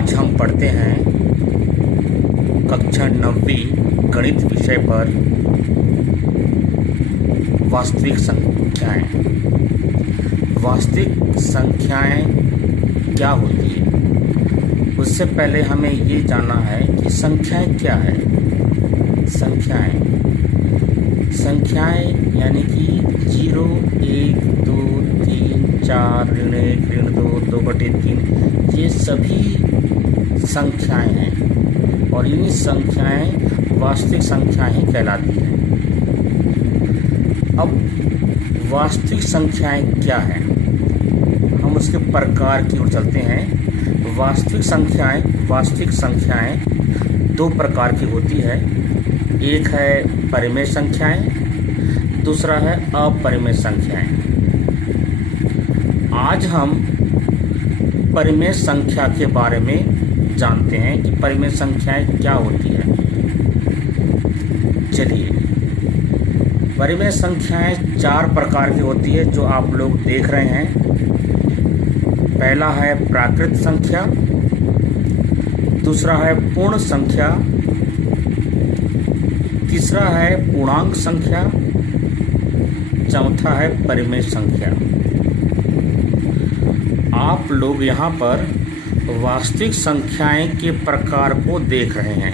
आज हम पढ़ते हैं कक्षा 9वीं गणित विषय पर वास्तविक संख्याएं। वास्तविक संख्याएं क्या होती है, उससे पहले हमें ये जानना है कि संख्याएं क्या है। संख्याएं यानी कि 0, 1, 2, 3, 4, ऋण 1, ऋण 2, 2/3 ये सभी संख्याएं हैं और इन्हीं संख्याएं वास्तविक संख्याएं कहलाती हैं। अब वास्तविक संख्याएं क्या हैं, हम उसके प्रकार की ओर चलते हैं। वास्तविक संख्याएं दो प्रकार की होती है। एक है परिमेय संख्याएं, दूसरा है अपरिमेय संख्याएं। आज हम परिमेय संख्या के बारे में जानते हैं कि परिमेय संख्याएं क्या होती है। चलिए, परिमेय संख्याएं 4 प्रकार की होती है जो आप लोग देख रहे हैं। पहला है प्राकृत संख्या, दूसरा है पूर्ण संख्या, तीसरा है पूर्णांक संख्या, चौथा है परिमेय संख्या। आप लोग यहाँ पर वास्तविक संख्याएं के प्रकार को देख रहे हैं।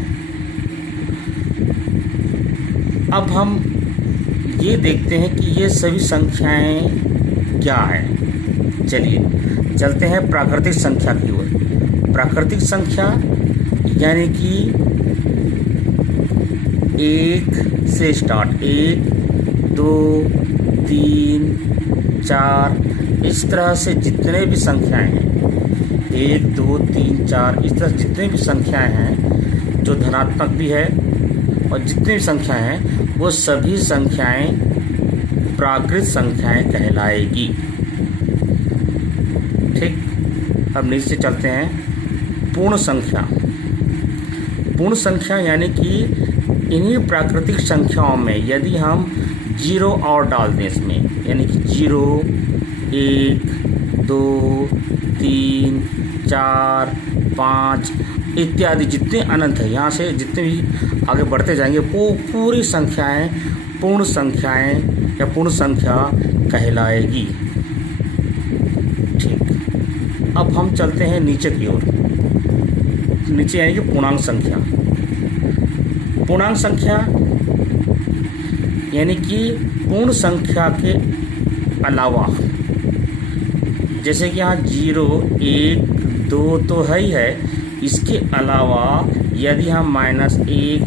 अब हम ये देखते हैं कि ये सभी संख्याएं क्या हैं। चलिए चलते हैं प्राकृतिक संख्या की ओर। प्राकृतिक संख्या यानी कि 1 से स्टार्ट, 1, 2, 3, 4 इस तरह से जितने भी संख्याएं हैं, 1, 2, 3, 4 इस तरह जितने भी संख्याएं हैं जो धनात्मक भी है और जितनी भी संख्याएं हैं वो सभी संख्याएं प्राकृत संख्याएं कहलाएगी। ठीक, अब नीचे चलते हैं पूर्ण संख्या। पूर्ण संख्या यानी कि इन्हीं प्राकृतिक संख्याओं में यदि हम 0 और डाल दें इसमें, यानी कि 0, 1, 2, 3, 4, 5 इत्यादि जितने अनंत है, यहाँ से जितने भी आगे बढ़ते जाएंगे वो पूरी संख्याएं पूर्ण संख्याएं या पूर्ण संख्या कहलाएगी। ठीक, अब हम चलते हैं नीचे की ओर। नीचे यानी कि पूर्णांक संख्या। पूर्णांक संख्या यानी कि पूर्ण संख्या के अलावा, जैसे कि यहाँ 0, 1, 2 तो है ही है, इसके अलावा यदि हम -1,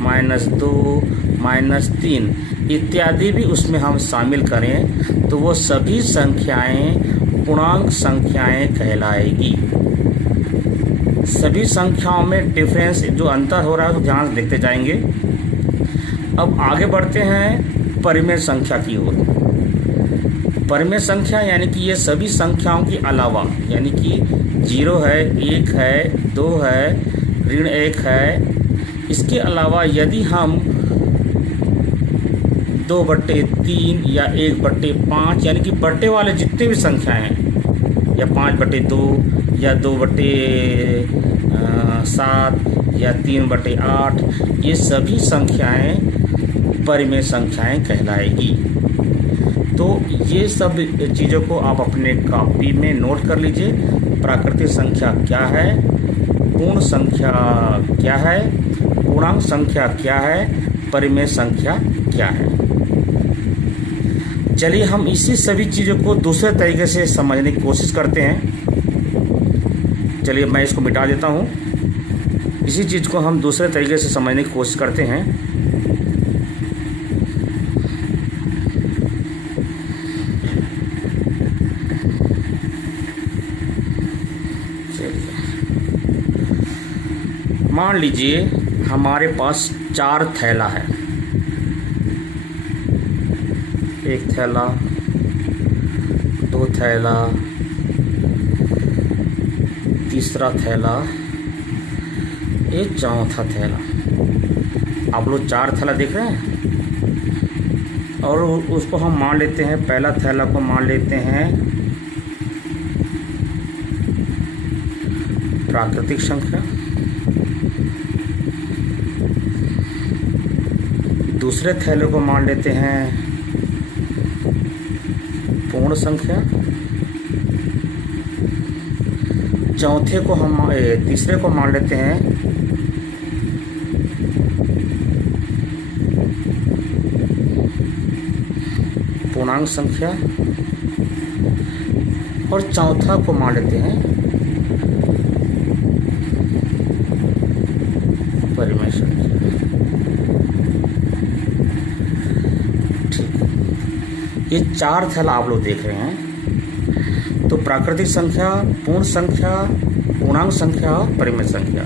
-2, -3 इत्यादि भी उसमें हम शामिल करें तो वो सभी संख्याएं पूर्णांक संख्याएं कहलाएगी। सभी संख्याओं में डिफरेंस जो अंतर हो रहा है तो ध्यान से देखते जाएंगे। अब आगे बढ़ते हैं परिमेय संख्या की ओर। परिमेय संख्या यानी कि ये सभी संख्याओं के अलावा, यानी कि 0 है, 1 है, 2 है, ऋण 1 है, इसके अलावा यदि हम 2/3 या 1/5 यानी कि बट्टे वाले जितने भी संख्याएं हैं, या 5/2 या 2/7 या 3/8 ये सभी संख्याएं परिमेय संख्याएं कहलाएगी। तो ये सब चीज़ों को आप अपने कॉपी में नोट कर लीजिए। प्राकृतिक संख्या क्या है, पूर्ण संख्या क्या है, पूर्णांक संख्या क्या है, परिमेय संख्या क्या है। चलिए हम इसी सभी चीज़ों को दूसरे तरीके से समझने की कोशिश करते हैं। चलिए मैं इसको मिटा देता हूँ। इसी चीज़ को हम दूसरे तरीके से समझने की कोशिश करते हैं। मान लीजिए हमारे पास 4 थैला है। एक थैला, 2 थैला, तीसरा थैला, एक चौथा थैला। आप लोग 4 थैला देख रहे हैं और उसको हम मान लेते हैं, पहला थैला को मान लेते हैं प्राकृतिक संख्या, दूसरे थैले को मान लेते हैं पूर्ण संख्या, चौथे को हम तीसरे को मान लेते हैं पूर्णांक संख्या और चौथा को मान लेते हैं परिमेय संख्या। ठीक, ये चार थैला आप लोग देख रहे हैं। तो प्राकृतिक संख्या, पूर्ण संख्या, पूर्णांक संख्या और परिमेय संख्या,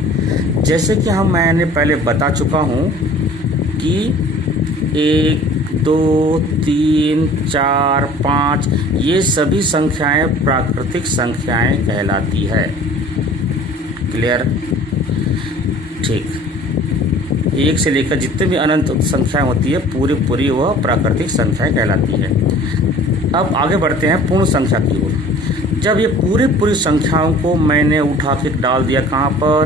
जैसे कि मैंने पहले बता चुका हूँ कि 1, 2, 3, 4, 5 ये सभी संख्याएं प्राकृतिक संख्याएं कहलाती है। क्लियर? ठीक, 1 से लेकर जितने भी अनंत संख्याएं होती है पूरी वह प्राकृतिक संख्याएं कहलाती है। अब आगे बढ़ते हैं पूर्ण संख्या की ओर। जब ये पूरी संख्याओं को मैंने उठा के डाल दिया कहाँ पर,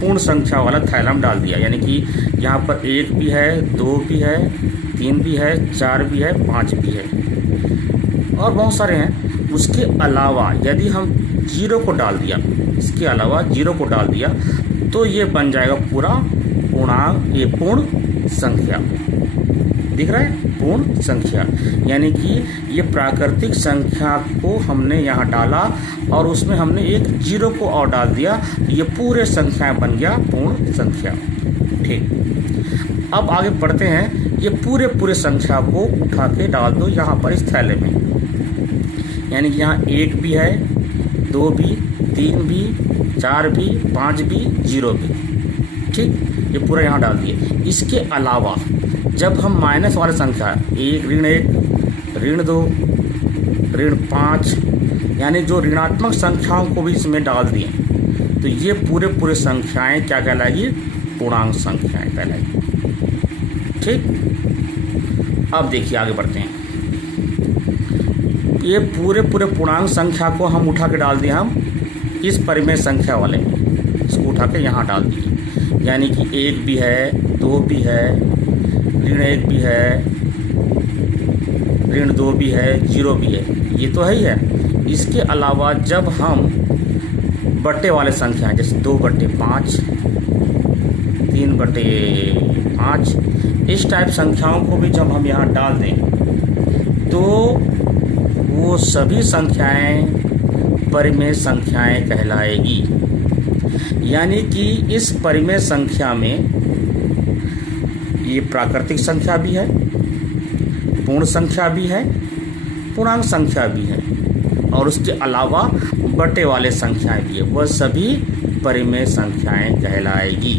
पूर्ण संख्या वाला थैला में डाल दिया, यानी कि यहाँ पर 1 भी है, 2 भी है, 3 भी है, 4 भी है, 5 भी है और बहुत सारे हैं। उसके अलावा यदि हम 0 को डाल दिया, इसके अलावा 0 को डाल दिया तो ये बन जाएगा पूरा पूर्णांक, ये पूर्ण संख्या। दिख रहा है? पूर्ण संख्या, यानी कि ये प्राकृतिक संख्या को हमने यहाँ डाला और उसमें हमने एक 0 को और डाल दिया, ये पूरे संख्याएं बन गया पूर्ण संख्या। ठीक, अब आगे बढ़ते हैं। ये पूरे संख्या को उठा के डाल दो यहाँ पर इस थैले में, यानी कि यहाँ 1 भी है, 2 भी, 3 भी, 4 भी, 5 भी, 0 भी। ठीक, ये पूरा यहाँ डाल दिए। इसके अलावा जब हम माइनस वाले संख्या 1, ऋण 1, ऋण 2, ऋण 5 यानी जो ऋणात्मक संख्याओं को भी इसमें डाल दिए तो ये पूरे संख्याएं क्या कहलाएगी? पूर्णांक संख्याएं कहलाएगी। ठीक, अब देखिए आगे बढ़ते हैं। ये पूरे पूर्णांक संख्या को हम उठा के डाल दिए हम इस परिमेय संख्या वाले में, इसको उठा के यहाँ डाल दिए, यानी कि 1 भी है, 2 भी है, ऋण 1 भी है, ऋण 2 भी है, 0 भी है, ये तो है ही है। इसके अलावा जब हम बट्टे वाले संख्या जैसे 2/5, 3/5 इस टाइप संख्याओं को भी जब हम यहाँ डाल दें तो वो सभी संख्याएं परिमेय संख्याएं कहलाएगी। यानी कि इस परिमेय संख्या में ये प्राकृतिक संख्या भी है, पूर्ण संख्या भी है, पूर्णांक संख्या भी है और उसके अलावा बटे वाले संख्याएं भी है, वह सभी परिमेय संख्याएं कहलाएगी।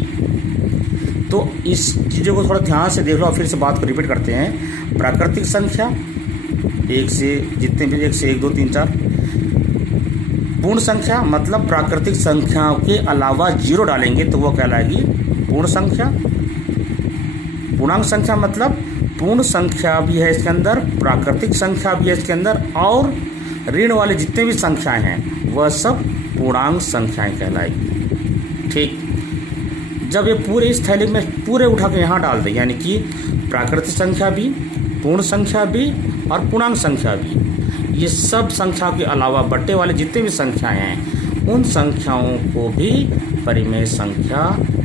तो इस चीज़ों को थोड़ा ध्यान से देख लो और फिर से बात को रिपीट करते हैं। प्राकृतिक संख्या 1 से जितने भी 1 से 1, 2, 3, 4। पूर्ण संख्या मतलब प्राकृतिक संख्याओं के अलावा 0 डालेंगे तो वो कहलाएगी पूर्ण संख्या। पूर्णांक संख्या मतलब पूर्ण संख्या भी है इसके अंदर, प्राकृतिक संख्या भी है इसके अंदर और ऋण वाले जितने भी संख्याएं हैं वह सब पूर्णांक संख्याएं कहलाएगी। ठीक, जब ये पूरे इस थैली में पूरे उठा के यहाँ डाल दें, यानी कि प्राकृतिक संख्या भी, पूर्ण संख्या भी और पूर्णांक संख्या भी, ये सब संख्या के अलावा बट्टे वाले जितने भी संख्याएं हैं उन संख्याओं को भी परिमेय संख्या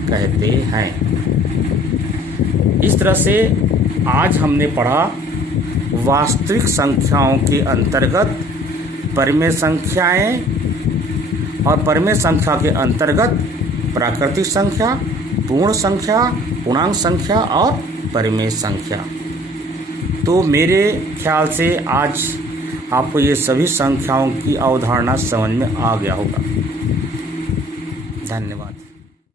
कहते हैं। इस तरह से आज हमने पढ़ा वास्तविक संख्याओं के अंतर्गत परिमेय संख्याएं और परिमेय संख्या के अंतर्गत प्राकृतिक संख्या, पूर्ण संख्या, पूर्णांक संख्या और परिमेय संख्या। तो मेरे ख्याल से आज आपको ये सभी संख्याओं की अवधारणा समझ में आ गया होगा। धन्यवाद।